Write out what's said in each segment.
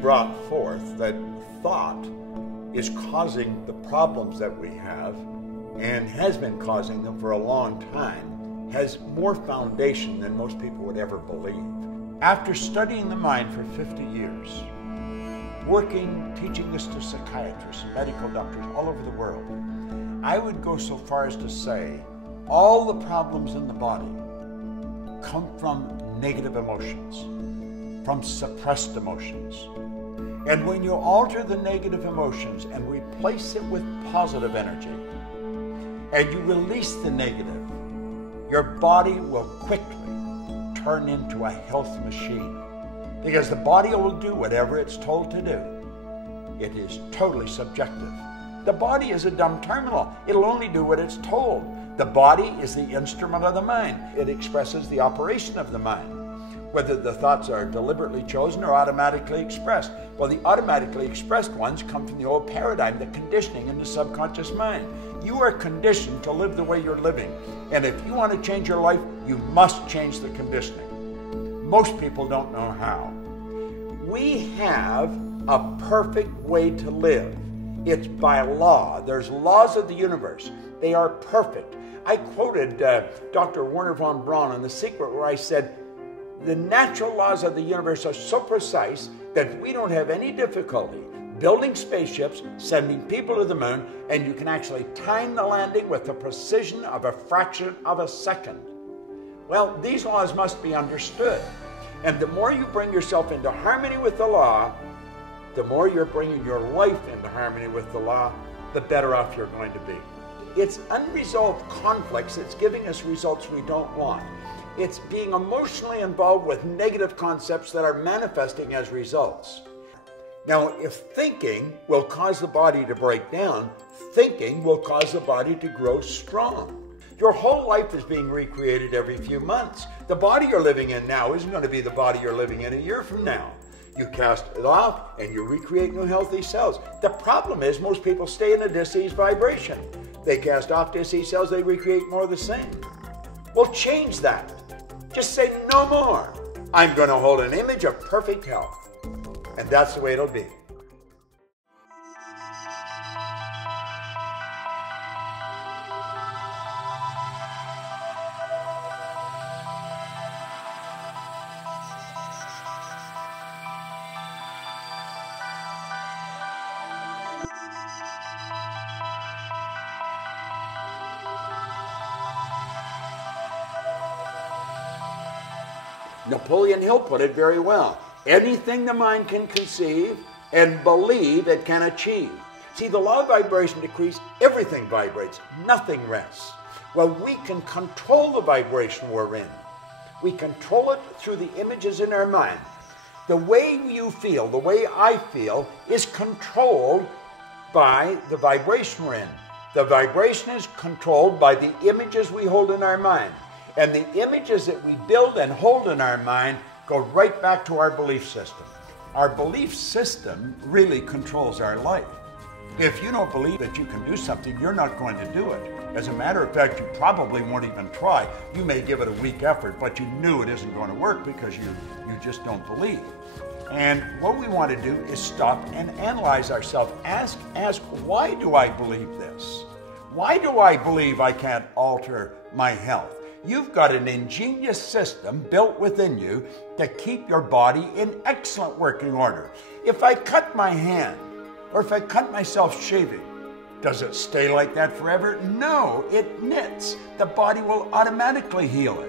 brought forth that thought is causing the problems that we have and has been causing them for a long time, has more foundation than most people would ever believe. After studying the mind for 50 years, working, teaching this to psychiatrists and medical doctors all over the world, I would go so far as to say all the problems in the body come from negative emotions, from suppressed emotions. And when you alter the negative emotions and replace it with positive energy, and you release the negative, your body will quickly turn into a health machine. Because the body will do whatever it's told to do. It is totally subjective. The body is a dumb terminal. It'll only do what it's told. The body is the instrument of the mind. It expresses the operation of the mind, whether the thoughts are deliberately chosen or automatically expressed. Well, the automatically expressed ones come from the old paradigm, the conditioning in the subconscious mind. You are conditioned to live the way you're living. And if you want to change your life, you must change the conditioning. Most people don't know how. We have a perfect way to live. It's by law. There's laws of the universe. They are perfect. I quoted Dr. Werner von Braun on The Secret, where I said, the natural laws of the universe are so precise that we don't have any difficulty building spaceships, sending people to the moon, and you can actually time the landing with the precision of a fraction of a second. Well, these laws must be understood. And the more you bring yourself into harmony with the law, the more you're bringing your life into harmony with the law, the better off you're going to be. It's unresolved conflicts that's giving us results we don't want. It's being emotionally involved with negative concepts that are manifesting as results. Now, if thinking will cause the body to break down, thinking will cause the body to grow strong. Your whole life is being recreated every few months. The body you're living in now isn't going to be the body you're living in a year from now. You cast it off and you recreate new healthy cells. The problem is most people stay in a disease vibration. They cast off disease cells, they recreate more of the same. Well, change that. Just say no more. I'm going to hold an image of perfect health. And that's the way it'll be. Napoleon Hill put it very well. Anything the mind can conceive and believe it can achieve. See, the law of vibration decrees, everything vibrates, nothing rests. Well, we can control the vibration we're in. We control it through the images in our mind. The way you feel, the way I feel, is controlled by the vibration we're in. The vibration is controlled by the images we hold in our mind. And the images that we build and hold in our mind go right back to our belief system. Our belief system really controls our life. If you don't believe that you can do something, you're not going to do it. As a matter of fact, you probably won't even try. You may give it a weak effort, but you knew it isn't going to work because you just don't believe. And what we want to do is stop and analyze ourselves. Ask, why do I believe this? Why do I believe I can't alter my health? You've got an ingenious system built within you to keep your body in excellent working order. If I cut my hand, or if I cut myself shaving, does it stay like that forever? No, it knits. The body will automatically heal it.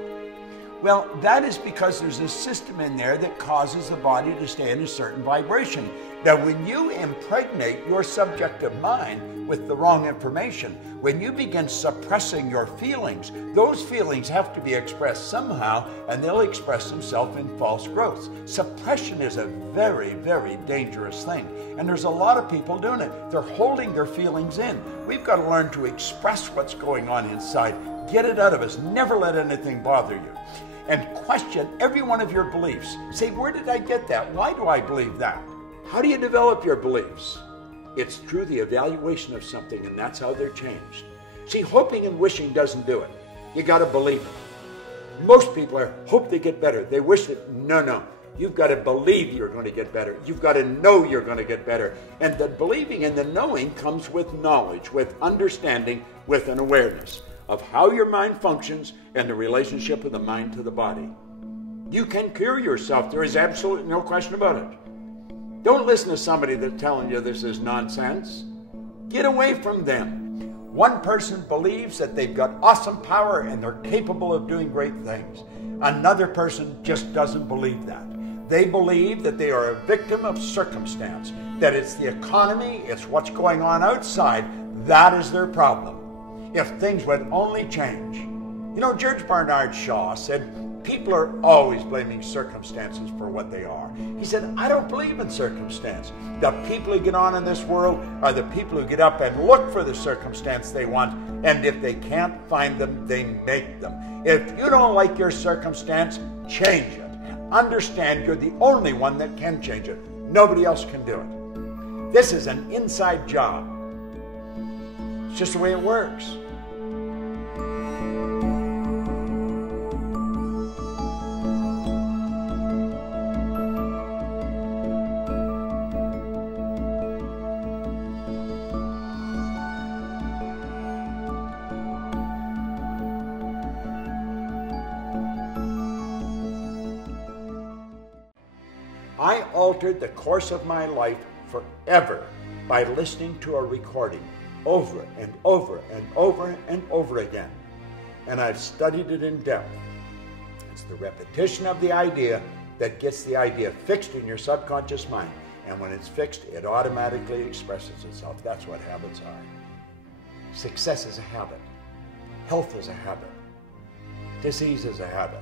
Well, that is because there's a system in there that causes the body to stay in a certain vibration. Now, when you impregnate your subjective mind with the wrong information, when you begin suppressing your feelings, those feelings have to be expressed somehow, and they'll express themselves in false growths. Suppression is a very, very dangerous thing, and there's a lot of people doing it. They're holding their feelings in. We've got to learn to express what's going on inside. Get it out of us. Never let anything bother you. And question every one of your beliefs. Say, where did I get that? Why do I believe that? How do you develop your beliefs? It's through the evaluation of something, and that's how they're changed. See, hoping and wishing doesn't do it. You got to believe it. Most people hope they get better. They wish it. No. You've got to believe you're going to get better. You've got to know you're going to get better. And the believing and the knowing comes with knowledge, with understanding, with an awareness of how your mind functions and the relationship of the mind to the body. You can cure yourself. There is absolutely no question about it. Don't listen to somebody that's telling you this is nonsense. Get away from them. One person believes that they've got awesome power and they're capable of doing great things. Another person just doesn't believe that. They believe that they are a victim of circumstance, that it's the economy, it's what's going on outside, that is their problem. If things would only change. You know, George Bernard Shaw said, people are always blaming circumstances for what they are. He said, I don't believe in circumstance. The people who get on in this world are the people who get up and look for the circumstance they want, and if they can't find them, they make them. If you don't like your circumstance, change it. Understand you're the only one that can change it. Nobody else can do it. This is an inside job. It's just the way it works. I altered the course of my life forever by listening to a recording over and over and over and over again. And I've studied it in depth. It's the repetition of the idea that gets the idea fixed in your subconscious mind. And when it's fixed, it automatically expresses itself. That's what habits are. Success is a habit. Health is a habit. Disease is a habit.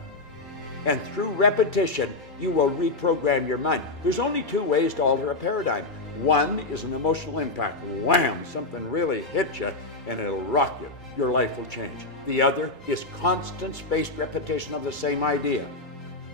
And through repetition, you will reprogram your mind. There's only two ways to alter a paradigm. One is an emotional impact. Wham! Something really hits you and it'll rock you. Your life will change. The other is constant spaced repetition of the same idea.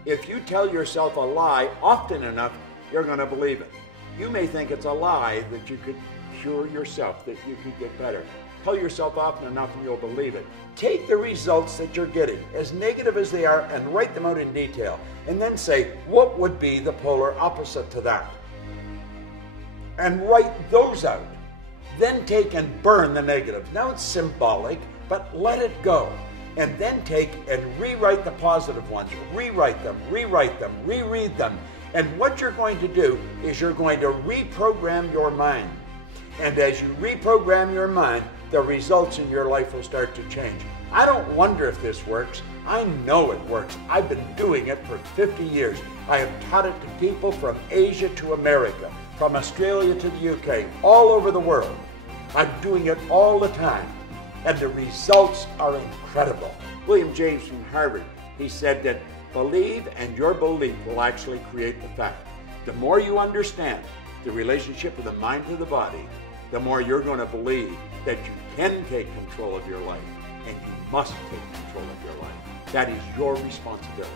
If you tell yourself a lie often enough, you're going to believe it. You may think it's a lie that you could cure yourself, that you could get better. Tell yourself often enough and you'll believe it. Take the results that you're getting, as negative as they are, and write them out in detail. And then say, what would be the polar opposite to that? And write those out. Then take and burn the negatives. Now it's symbolic, but let it go. And then take and rewrite the positive ones. Rewrite them, reread them. And what you're going to do is you're going to reprogram your mind. And as you reprogram your mind, the results in your life will start to change. I don't wonder if this works. I know it works. I've been doing it for 50 years. I have taught it to people from Asia to America, from Australia to the UK, all over the world. I'm doing it all the time, and the results are incredible. William James from Harvard, he said that believe and your belief will actually create the fact. The more you understand the relationship of the mind to the body, the more you're going to believe that you can take control of your life, and you must take control of your life. That is your responsibility.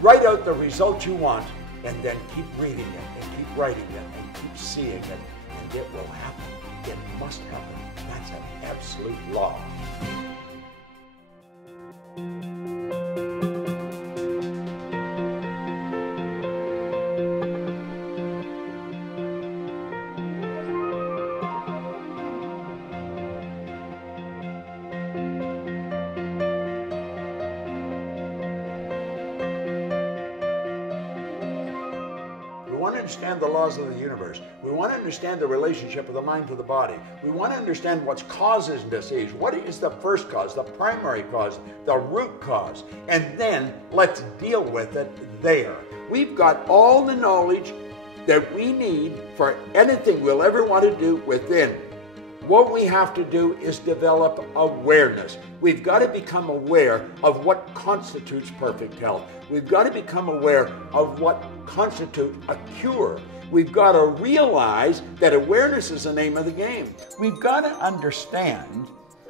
Write out the result you want, and then keep reading it, and keep writing it, and keep seeing it, and it will happen. It must happen. That's an absolute law. We want to understand the laws of the universe. We want to understand the relationship of the mind to the body. We want to understand what's causes disease. What is the first cause, the primary cause, the root cause? And then let's deal with it there. We've got all the knowledge that we need for anything we'll ever want to do within. What we have to do is develop awareness. We've got to become aware of what constitutes perfect health. We've got to become aware of what constitutes a cure. We've got to realize that awareness is the name of the game. We've got to understand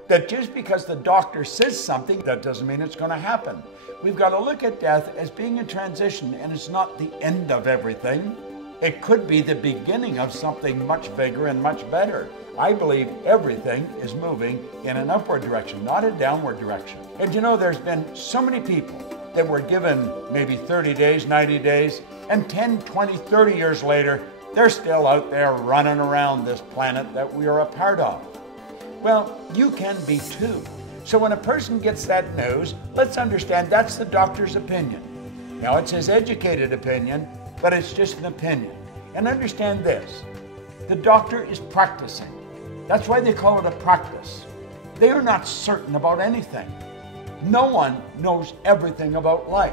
that just because the doctor says something, that doesn't mean it's going to happen. We've got to look at death as being a transition, and it's not the end of everything. It could be the beginning of something much bigger and much better. I believe everything is moving in an upward direction, not a downward direction. And you know, there's been so many people that were given maybe 30 days, 90 days, and 10, 20, 30 years later, they're still out there running around this planet that we are a part of. Well, you can be too. So when a person gets that news, let's understand that's the doctor's opinion. Now, it's his educated opinion, but it's just an opinion. And understand this, the doctor is practicing. That's why they call it a practice. They are not certain about anything. No one knows everything about life.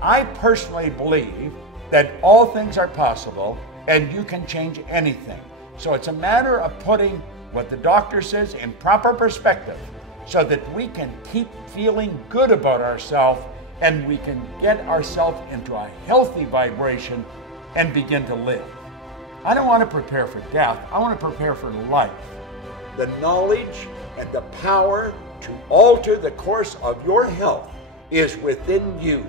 I personally believe that all things are possible and you can change anything. So it's a matter of putting what the doctor says in proper perspective so that we can keep feeling good about ourselves and we can get ourselves into a healthy vibration and begin to live. I don't want to prepare for death. I want to prepare for life. The knowledge and the power to alter the course of your health is within you.